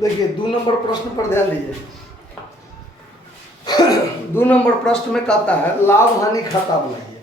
देखिए 2 नंबर प्रश्न पर ध्यान दीजिए। 2 नंबर प्रश्न में कहता है लाभ हानि खाता बनाइए।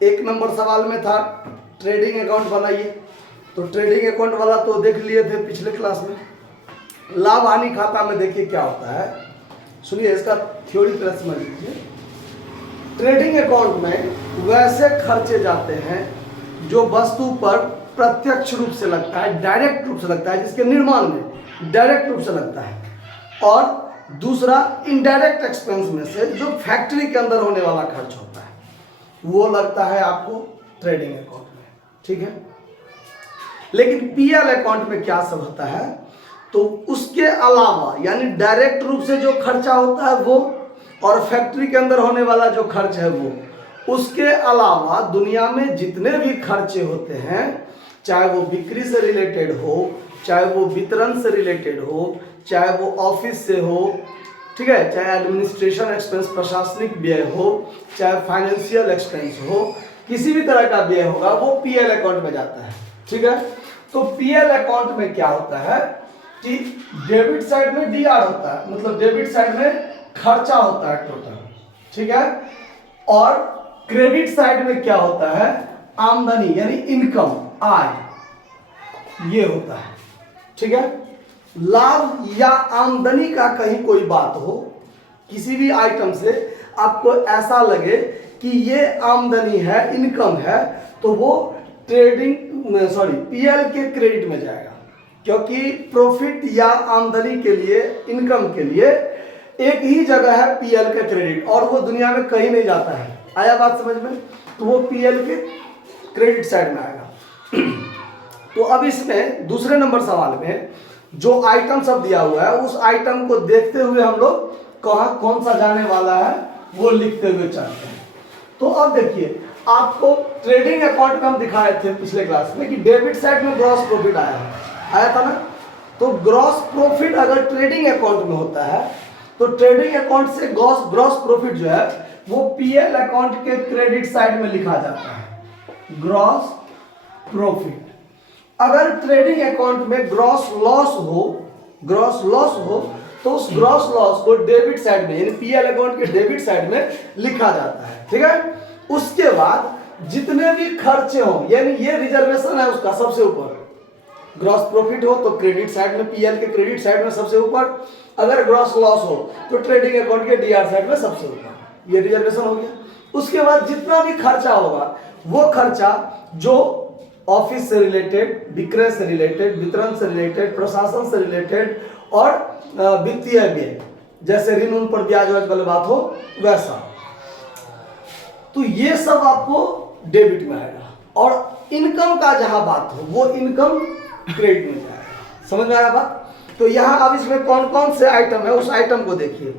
1 नंबर सवाल में था ट्रेडिंग अकाउंट बनाइए, तो ट्रेडिंग अकाउंट वाला तो देख लिए थे पिछले क्लास में। लाभ हानि खाता में देखिए क्या होता है, सुनिए इसका थ्योरी प्लस समझ लीजिए। ट्रेडिंग अकाउंट में वैसे खर्चे जाते हैं जो वस्तु पर प्रत्यक्ष रूप से लगता है, डायरेक्ट रूप से लगता है, जिसके निर्माण में डायरेक्ट रूप से लगता है, और दूसरा इनडायरेक्ट एक्सपेंस में से जो फैक्ट्री के अंदर होने वाला खर्च होता है वो लगता है आपको ट्रेडिंग अकाउंट में, ठीक है। लेकिन पीएल अकाउंट में क्या सब होता है, तो उसके अलावा यानी डायरेक्ट रूप से जो खर्चा होता है वो, और फैक्ट्री के अंदर होने वाला जो खर्च है वो, उसके अलावा दुनिया में जितने भी खर्चे होते हैं, चाहे वो बिक्री से रिलेटेड हो, चाहे वो वितरण से रिलेटेड हो, चाहे वो ऑफिस से हो, ठीक है, चाहे एडमिनिस्ट्रेशन एक्सपेंस प्रशासनिक व्यय हो, चाहे फाइनेंशियल एक्सपेंस हो, किसी भी तरह का व्यय होगा वो पीएल अकाउंट में जाता है, ठीक है। तो पीएल अकाउंट में क्या होता है कि डेबिट साइड में डीआर होता है, मतलब डेबिट साइड में खर्चा होता है टोटल, ठीक है, और क्रेडिट साइड में क्या होता है, आमदनी यानी इनकम, आय, ये होता है, ठीक है। लाभ या आमदनी का कहीं कोई बात हो, किसी भी आइटम से आपको ऐसा लगे कि ये आमदनी है, इनकम है, तो वो पीएल के क्रेडिट में जाएगा, क्योंकि प्रॉफिट या आमदनी के लिए, इनकम के लिए एक ही जगह है पीएल का क्रेडिट, और वो दुनिया में कहीं नहीं जाता है। आया बात समझ में? तो वो पीएल के क्रेडिट साइड में आएगा। तो अब इसमें दूसरे नंबर सवाल में जो आइटम सब दिया हुआ है, उस आइटम को देखते हुए हम लोग कहाँ कौन सा जाने वाला है वो लिखते हुए चलते हैं। तो अब देखिए, आपको ट्रेडिंग अकाउंट में हम दिखाए थे पिछले क्लास में कि डेबिट साइड में ग्रॉस प्रॉफिट आया था ना। तो ग्रॉस प्रॉफिट अगर ट्रेडिंग अकाउंट में होता है तो ट्रेडिंग अकाउंट से ग्रॉस प्रॉफिट जो है वो पीएल अकाउंट के क्रेडिट साइड में लिखा जाता है, ग्रॉस प्रॉफिट। अगर ट्रेडिंग अकाउंट में ग्रॉस लॉस हो तो उस ग्रॉस लॉस को डेबिट साइड में यानी पीएल अकाउंट के डेबिट साइड में लिखा जाता है, ठीक है। उसके बाद जितने भी खर्चे हो, यानी ये रिजर्वेशन है उसका सबसे ऊपर, ग्रॉस प्रॉफिट हो तो क्रेडिट साइड में, पीएल के क्रेडिट साइड में सबसे ऊपर, अगर ग्रॉस लॉस हो तो ट्रेडिंग अकाउंट के डीआर साइड में सबसे ऊपर, ये रिजर्वेशन हो गया। उसके बाद जितना भी खर्चा होगा वो खर्चा जो ऑफिस से रिलेटेड, विक्रय से रिलेटेड, वितरण से रिलेटेड, प्रशासन से रिलेटेड और वित्तीय व्यय, जैसे ऋण उन पर ब्याज वाली बात हो वैसा, तो ये सब आपको डेबिट में आएगा। और इनकम का जहां बात हो वो इनकम क्रेडिट में जाएगा। समझ में आया बात? तो यहाँ अब इसमें कौन कौन से आइटम है उस आइटम को देखिए।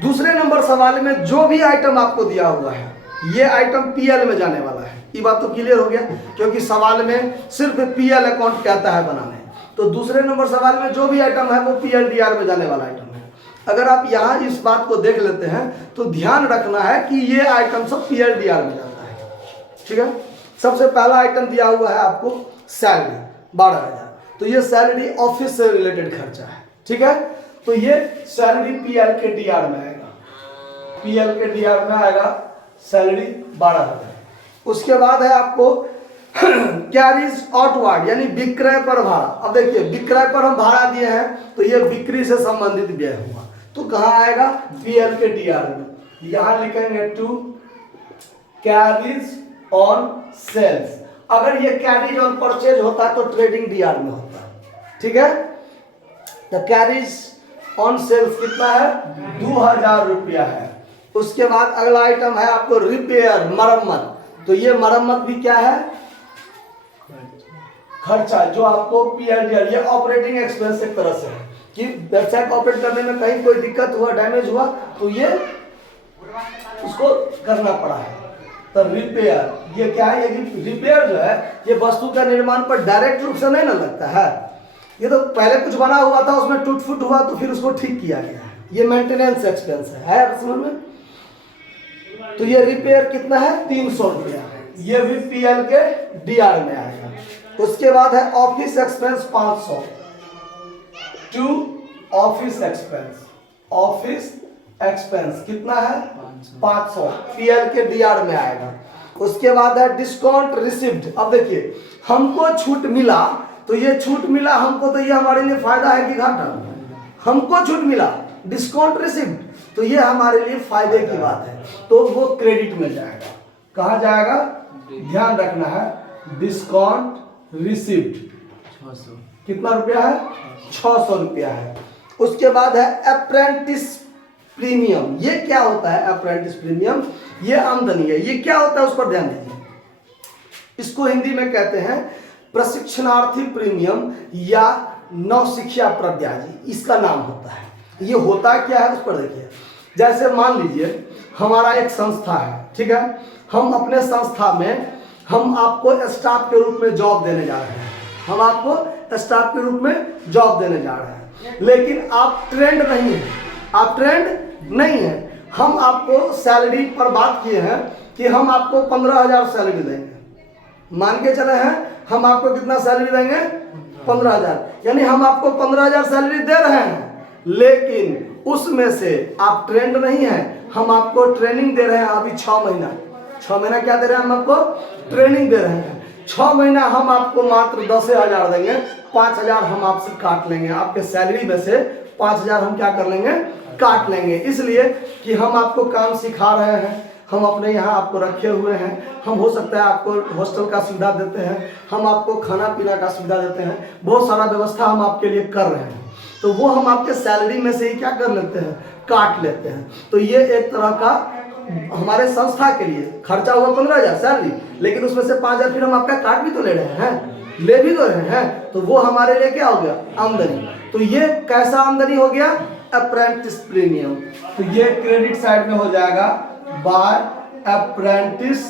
दूसरे नंबर सवाल में जो भी आइटम आपको दिया हुआ है ये आइटम पीएल में जाने वाला है। ये बात तो क्लियर हो गया, क्योंकि सवाल में सिर्फ पीएल अकाउंट कहता है बनाने। तो दूसरे नंबर सवाल में जो भी आइटम है वो पीएल डीआर में जाने वाला आइटम है। अगर आप यहाँ इस बात को देख लेते हैं तो ध्यान रखना है कि ये आइटम सब पीएल डीआर में जाता है, ठीक है। सबसे पहला आइटम दिया हुआ है आपको सैलरी 12,000, तो ये सैलरी ऑफिस से रिलेटेड खर्चा है, ठीक है। तो ये सैलरी पीएल के डीआर में आएगा, पीएल के डीआर में आएगा सैलरी 12,000। उसके बाद है आपको कैरीज आउटवर्ड यानी विक्रय पर भाड़ा। अब देखिए विक्रय पर हम भाड़ा दिए हैं तो ये बिक्री से संबंधित व्यय हुआ, तो कहाँ आएगा, पीएल के डीआर में। यहां लिखेंगे टू कैरीज ऑन सेल्स। अगर ये कैरीज ऑन परचेज होता तो ट्रेडिंग डीआर में होता, ठीक है। तो कैरीज ऑन सेल्स कितना है, 2,000 रुपया है। उसके बाद अगला आइटम है आपको रिपेयर, मरम्मत। तो ये मरम्मत भी क्या है, खर्चा, जो आपको पीएल, ये ऑपरेटिंग एक्सपेंस एक तरह से है कि वेबसाइट ऑपरेट करने में कहीं कोई दिक्कत हुआ, डैमेज हुआ तो ये उसको करना पड़ा है। तो रिपेयर, ये क्या है, ये रिपेयर जो है ये वस्तु का निर्माण पर डायरेक्ट रूप से नहीं ना लगता है। ये तो पहले कुछ बना हुआ था, उसमें टूट फूट हुआ तो फिर उसको ठीक किया गया है, ये मेंटेनेंस एक्सपेंस है समझ में। तो ये रिपेयर कितना है, 300 रुपया, ये भी पीएल के डीआर में आएगा। उसके बाद है office expense 500, to office expense. Office expense कितना है 500 पीएल के डीआर में आएगा। उसके बाद है डिस्काउंट रिसिव्ड। अब देखिए हमको छूट मिला, तो ये छूट मिला हमको, तो ये हमारे लिए फायदा है कि घाटा? हमको छूट मिला, डिस्काउंट रिसिव्ड, तो ये हमारे लिए फायदे की बात है, तो वो क्रेडिट में जाएगा। कहाँ जाएगा ध्यान रखना है, डिस्काउंट रिसिव्ड 600 कितना रुपया है 600 रुपया है। उसके बाद है अप्रेंटिस प्रीमियम। ये क्या होता है अप्रेंटिस प्रीमियम? ये आमदनी है। ये क्या होता है उस पर ध्यान दीजिए। इसको हिंदी में कहते हैं प्रशिक्षणार्थी प्रीमियम या नौशिखिया प्रत्याजी, इसका नाम होता है। ये होता क्या है उस पर देखिए। जैसे मान लीजिए हमारा एक संस्था है, ठीक है, हम अपने संस्था में हम आपको स्टाफ के रूप में जॉब देने जा रहे हैं, हम आपको स्टाफ के रूप में जॉब देने जा रहे हैं, लेकिन आप ट्रेंड नहीं हैं, आप ट्रेंड नहीं हैं। हम आपको सैलरी पर बात किए हैं कि हम आपको 15,000 सैलरी देंगे। मान के चले हैं हम आपको कितना सैलरी देंगे 15,000, यानी हम आपको 15,000 सैलरी दे रहे हैं, लेकिन उसमें से आप ट्रेंड नहीं है, हम आपको ट्रेनिंग दे रहे हैं अभी 6 महीना। 6 महीना क्या दे रहे हैं हम आपको? ट्रेनिंग दे रहे हैं। 6 महीना हम आपको मात्र 10,000 देंगे, 5,000 हम आपसे काट लेंगे। आपके सैलरी में से 5,000 हम क्या कर लेंगे? काट लेंगे। इसलिए कि हम आपको काम सिखा रहे हैं, हम अपने यहाँ आपको रखे हुए हैं, हम हो सकता है आपको हॉस्टल का सुविधा देते हैं, हम आपको खाना पीना का सुविधा देते हैं, बहुत सारा व्यवस्था हम आपके लिए कर रहे हैं, तो वो हम आपके सैलरी में से ही क्या कर लेते हैं? काट लेते हैं। तो ये एक तरह का हमारे संस्था के लिए खर्चा हुआ 15,000 सैलरी, लेकिन उसमें से 5,000 फिर हम आपका काट भी तो ले रहे हैं, ले भी तो रहे हैं, तो वो हमारे लिए क्या हो गया? आमदनी। तो ये कैसा आमदनी हो गया? Apprentice premium. तो ये क्रेडिट साइड में हो जाएगा बाय अप्रेंटिस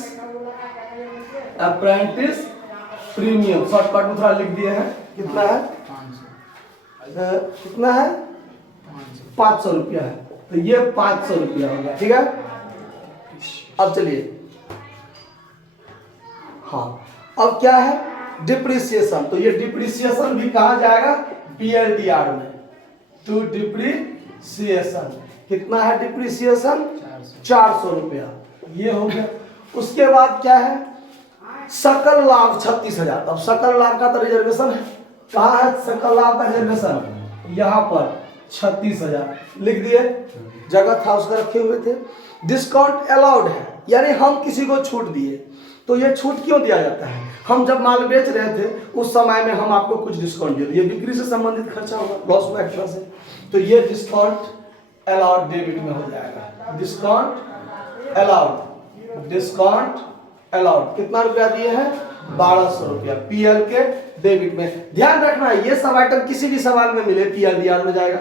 प्रीमियम। शॉर्टकट में थोड़ा लिख दिए हैं। कितना है? 500 कितना है? 500 रुपया है। तो ये 500 रुपया हो गया, ठीक है। अब चलिए, हाँ, अब क्या है? डिप्रिसिएशन। तो ये डिप्रिसिएशन भी कहा जाएगा? पीएलडीआर में। टू डिप्रिसिएशन कितना है? डिप्रिसिएशन 400 रुपया, ये हो गया। उसके बाद क्या है? सकल लाभ 36,000। अब सकल लाभ का तो रिजर्वेशन है, कहाँ है सकल लाभ का रिजर्वेशन? यहाँ पर 36,000 लिख दिए, जगह था उसका रखे हुए थे। डिस्काउंट अलाउड है, यानी हम किसी को छूट दिए। तो ये छूट क्यों दिया जाता है? हम जब माल बेच रहे थे उस समय में हम आपको कुछ डिस्काउंट दिए, ये बिक्री से संबंधित खर्चा होगा, लॉस में एक्स्ट्रा से, तो ये डिस्काउंट अलाउड डेबिट में हो जाएगा। डिस्काउंट अलाउड कितना रुपया दिए हैं? 1,200 रुपया पीएल के डेबिट में। ध्यान रखना है ये सब आइटम किसी भी सवाल में मिले पीएलडीआर में जाएगा,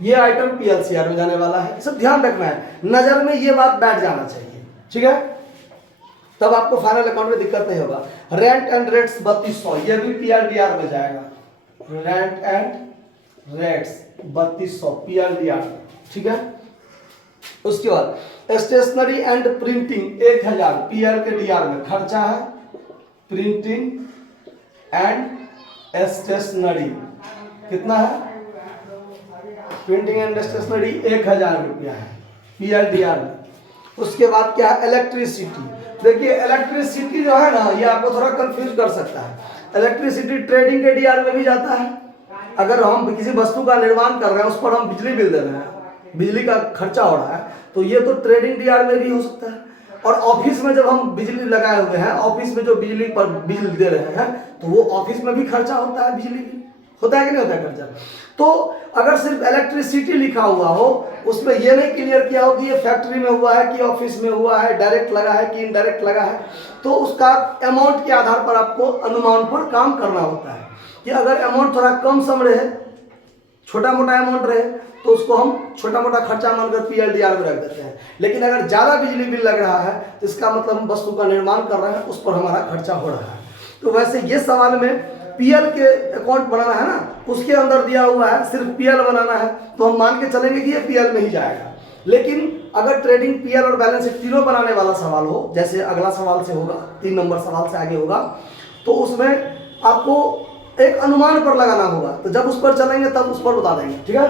ये आइटम पीएलसीआर में जाने वाला है, सब ध्यान रखना है, नजर में ये बात बैठ जाना चाहिए, ठीक है, तब आपको फाइनल अकाउंट में दिक्कत नहीं होगा। रेंट एंड रेट्स 3200, ये भी पीएलडीआर में जाएगा। रेंट एंड रेट्स 3200 पीएलडीआर, ठीक है। उसके बाद स्टेशनरी एंड प्रिंटिंग 1000 पीएल के डीआर में खर्चा है। प्रिंटिंग एंड स्टेशनरी कितना है? प्रिंटिंग एंड स्टेशनरी 1000 रुपया है पीएलडीआर में। उसके बाद क्या है? इलेक्ट्रिसिटी। देखिए इलेक्ट्रिसिटी जो है ना, ये आपको थोड़ा कंफ्यूज कर सकता है। इलेक्ट्रिसिटी ट्रेडिंग के डीआर में भी जाता है। अगर हम किसी वस्तु का निर्माण कर रहे हैं, उस पर हम बिजली बिल दे रहे हैं, बिजली का खर्चा हो रहा है, तो ये तो ट्रेडिंग डीआर में भी हो सकता है। और ऑफिस में जब हम बिजली लगाए हुए हैं, ऑफिस में जो बिजली पर बिल दे रहे हैं, तो वो ऑफिस में भी खर्चा होता है, बिजली बिल होता है कि नहीं होता है खर्चा। तो अगर सिर्फ इलेक्ट्रिसिटी लिखा हुआ हो, उसमें ये नहीं क्लियर किया हो कि ये फैक्ट्री में हुआ है कि ऑफिस में हुआ है, डायरेक्ट लगा है कि इनडायरेक्ट लगा है, तो उसका अमाउंट के आधार पर आपको अनुमान पर काम करना होता है कि अगर अमाउंट थोड़ा कम सम रहे, छोटा मोटा अमाउंट रहे, तो उसको हम छोटा मोटा खर्चा मानकर पीएलडीआर में रख देते हैं। लेकिन अगर ज़्यादा बिजली बिल लग रहा है, तो इसका मतलब हम वस्तु का निर्माण कर रहे हैं, उस पर हमारा खर्चा हो रहा है। तो वैसे ये सवाल में पीएल के अकाउंट बनाना है ना, उसके अंदर दिया हुआ है सिर्फ पीएल बनाना है, तो हम मान के चलेंगे कि ये पीएल में ही जाएगा। लेकिन अगर ट्रेडिंग, पीएल और बैलेंस शीट तीनों बनाने वाला सवाल हो, जैसे अगला सवाल से होगा, 3 नंबर सवाल से आगे होगा, तो उसमें आपको एक अनुमान पर लगाना होगा, तो जब उस पर चलेंगे तब उस पर बता देंगे, ठीक है।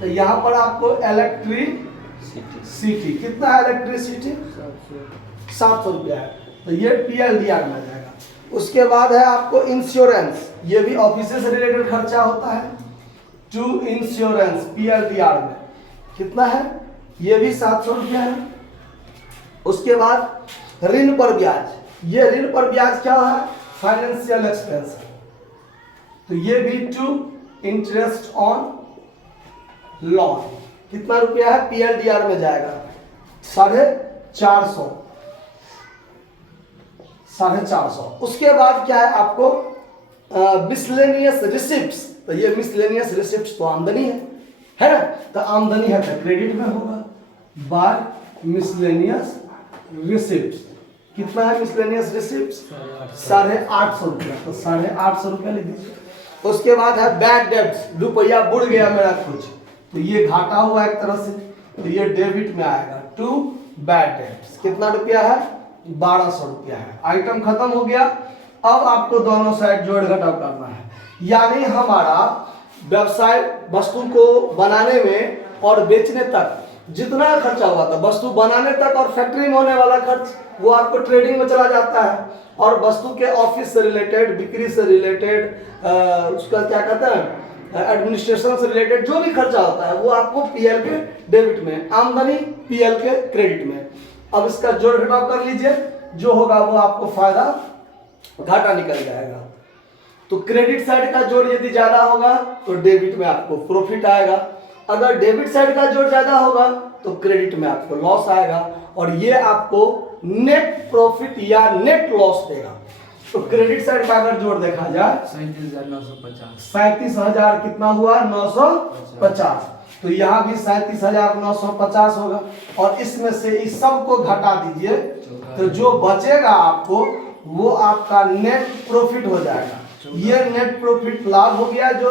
तो यहाँ पर आपको इलेक्ट्रिसिटी कितना है, इलेक्ट्रिसिटी 700 रुपया है, तो ये PLDR में आ जाएगा। उसके बाद है आपको इंश्योरेंस, ये भी ऑफिस से रिलेटेड खर्चा होता है। टू इंश्योरेंस PLDR में कितना है, ये भी 700 रुपया है। उसके बाद ऋण पर ब्याज, ये ऋण पर ब्याज क्या है, फाइनेंशियल एक्सपेंस, तो ये भी टू इंटरेस्ट ऑन लोन कितना रुपया है, PLDR में जाएगा 450। उसके बाद क्या है आपको मिसलेनियस रिसिप्ट्स, तो ये मिसलेनियस रिसिप्ट्स तो आमदनी है ना, तो आमदनी है तो क्रेडिट में होगा। बाय मिसलेनियस रिसिप्ट्स कितना है, मिसलेनियस रिसिप्ट्स 850 रुपया, तो 850 रुपया लिख दीजिए। उसके बाद है बैड डेब्ट्स, रुपया बुड़ गया मेरा कुछ, तो ये घाटा हुआ एक तरह से, तो ये डेबिट में आएगा। टू बैड डेब्ट्स कितना रुपया है, 1200 रुपया है। आइटम खत्म हो गया। अब आपको दोनों साइड जोड़ घटाव करना है, यानी हमारा व्यवसाय वस्तु को बनाने में और बेचने तक जितना खर्चा हुआ था, वस्तु बनाने तक और फैक्ट्री में होने वाला खर्च वो आपको ट्रेडिंग में चला जाता है, और वस्तु के ऑफिस से रिलेटेड, बिक्री से रिलेटेड, उसका क्या कहते हैं एडमिनिस्ट्रेशन से रिलेटेड जो भी खर्चा होता है वो आपको PL के डेबिट में, आमदनी PL के क्रेडिट में। अब इसका जोड़ घटाव कर लीजिए, जो होगा वो आपको फायदा घाटा निकल जाएगा। तो क्रेडिट साइड का जोड़ यदि ज्यादा होगा तो डेबिट में आपको प्रॉफिट आएगा, अगर डेबिट साइड का जोड़ ज्यादा होगा तो क्रेडिट में आपको लॉस आएगा, और ये आपको नेट प्रॉफिट या नेट लॉस देगा। तो क्रेडिट साइड का अगर जोड़ देखा जाए 37,000 कितना हुआ, 950, तो यहाँ भी 37,950 होगा, और इसमें से इस सब को घटा दीजिए, तो जो बचेगा आपको वो आपका नेट प्रॉफिट हो जाएगा। ये नेट प्रॉफिट लाभ हो गया जो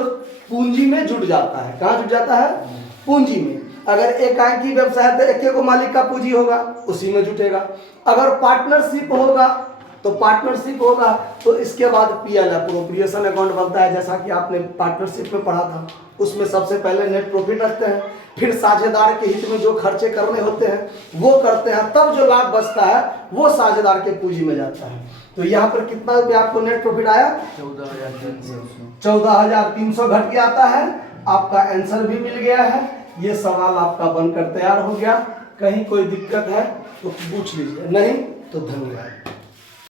पूंजी में जुट जाता है। कहाँ जुट जाता है, पूंजी में। अगर एकांकी व्यवसाय है तो एक को मालिक का पूंजी होगा, उसी में जुटेगा। अगर पार्टनरशिप होगा तो इसके बाद PL अप्रोप्रिएशन अकाउंट बनता है, जैसा कि आपने पार्टनरशिप में पढ़ा था। उसमें सबसे पहले नेट प्रॉफिट रखते हैं, फिर साझेदार के हित में जो खर्चे करने होते हैं वो करते हैं, तब जो लाभ बचता है वो साझेदार के पूंजी में जाता है। तो यहाँ पर कितना रुपया आपको नेट प्रॉफिट आया, 14,300 घट के आता है। आपका आंसर भी मिल गया है, ये सवाल आपका बनकर तैयार हो गया। कहीं कोई दिक्कत है तो पूछ लीजिए, नहीं तो धन्यवाद।